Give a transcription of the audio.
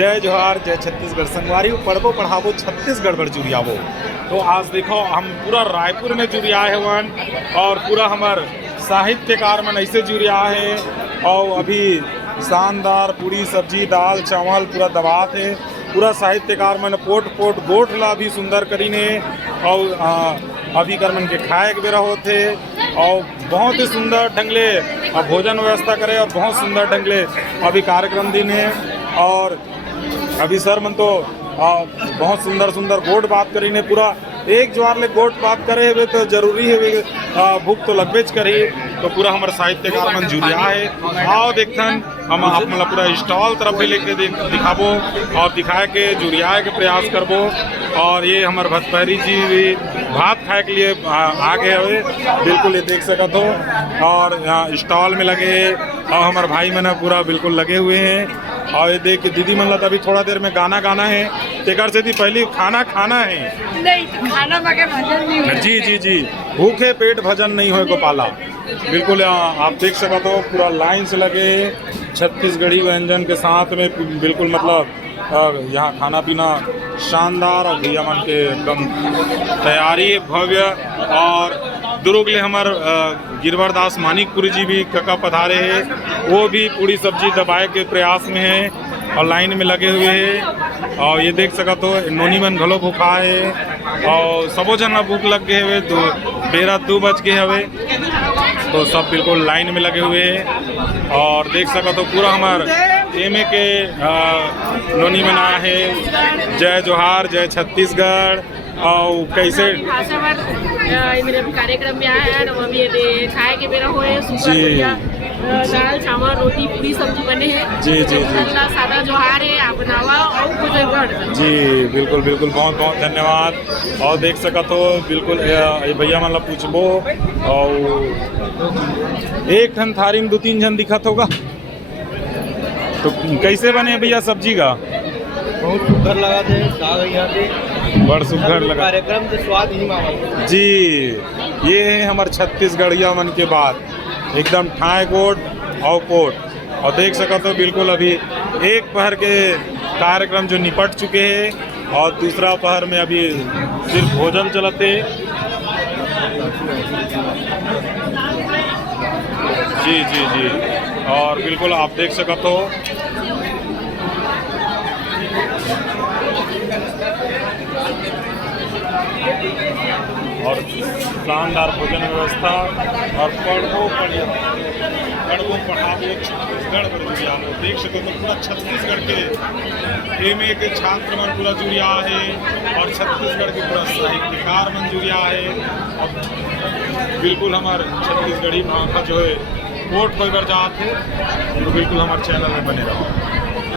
जय जोहार जय छत्तीसगढ़ संगवारी पढ़बो पढ़ाबो छत्तीसगढ़ बर जुड़ियाबो। तो आज देखो हम पूरा रायपुर में जुड़ियाए हवन और पूरा हमार साहित्यकार मन ऐसे जुड़िया है और अभी शानदार पूरी सब्जी दाल चावल पूरा दबात है। पूरा साहित्यकार मन पोट पोट गोठ ला भी सुंदर करीने और अभी कर मन के खाए के बेरा होते और बहुत ही सुंदर ढंगले भोजन व्यवस्था करे और बहुत सुंदर ढंगले अभी कार्यक्रम दिन है। और अभी सर मन तो बहुत सुंदर सुंदर गोट बात करी ने पूरा एक ज्वार ले गोट बात करे हुए तो जरूरी है भूख तो लगबेच करी। तो पूरा हमारे साहित्यकार मन जुड़िया है। आओ देखथन हम आप मतलब पूरा स्टॉल तरफ भी लेके दिखाबो और दिखाए के जुड़ियाए के प्रयास करबो। और ये हमारे भतपहरी जी भी भात खाए के लिए आ गए हुए बिल्कुल ये देख सकत हो। और यहाँ स्टॉल में लगे और हमारे भाई मन पूरा बिल्कुल लगे हुए हैं। और ये देख दीदी मन अभी थोड़ा देर में गाना गाना है तेकर से पहले खाना खाना है नहीं तो खाना मगर भजन नहीं हो। जी जी जी भूखे पेट भजन नहीं हो गोपाला बिल्कुल। आप देख सकते हो पूरा लाइन से लगे छत्तीसगढ़ी व्यंजन के साथ में बिल्कुल मतलब यहाँ खाना पीना शानदार और भैया मन के एकदम तैयारी भव्य। और दुर्गले हमार गिरवर दास मानिकपुरी जी भी कका पधारे हैं वो भी पूरी सब्जी दबाए के प्रयास में है और लाइन में लगे हुए हैं। और ये देख सकते हो नोनी मन घलो भूखा है और सबो जन भूख लग गए हुए बेरा 2 बज गए हुए तो सब बिल्कुल लाइन में लगे हुए हैं। और देख सकते हो पूरा हमार एमए के नोनी मन आया है जय जोहार जय छत्तीसगढ़। और कैसे मेरे कार्यक्रम में आया है और अभी खाए के बेरा हुए दाल चावल रोटी पूरी सब्जी बने हैं। जी जी जी सादा जोहार है आप बनावा और कुछ जी बिल्कुल बिल्कुल बहुत बहुत धन्यवाद। और देख सकत हो बिल्कुल भैया मतलब पूछबो और एक ठन थारी में 2-3 जन दिखत होगा तो कैसे बने भैया सब्जी का बहुत सुंदर लगा थे साग यहाँ पे बड़ सुघर लगा कार्यक्रम के स्वाद ही मांगा जी। ये है हमारे छत्तीसगढ़िया मन के बात एकदम ठाए गोट और पोट। और देख सकते हो बिल्कुल अभी एक पहर के कार्यक्रम जो निपट चुके हैं और दूसरा पहर में अभी सिर्फ भोजन चलते। जी जी जी और बिल्कुल आप देख सकते हो और शानदार भोजन व्यवस्था और पढ़ो पढ़ाबो छत्तीसगढ़ पर जुड़िया हो। देख सको तो पूरा छत्तीसगढ़ के एमए के छात्र मन पूरा जुड़िया है और छत्तीसगढ़ के पूरा साहित्यकार मन जुड़िया है। और बिल्कुल हमारे छत्तीसगढ़ी भाषा जो है वोट कोई बार जाते तो बिल्कुल हमारे चैनल में बने रहो।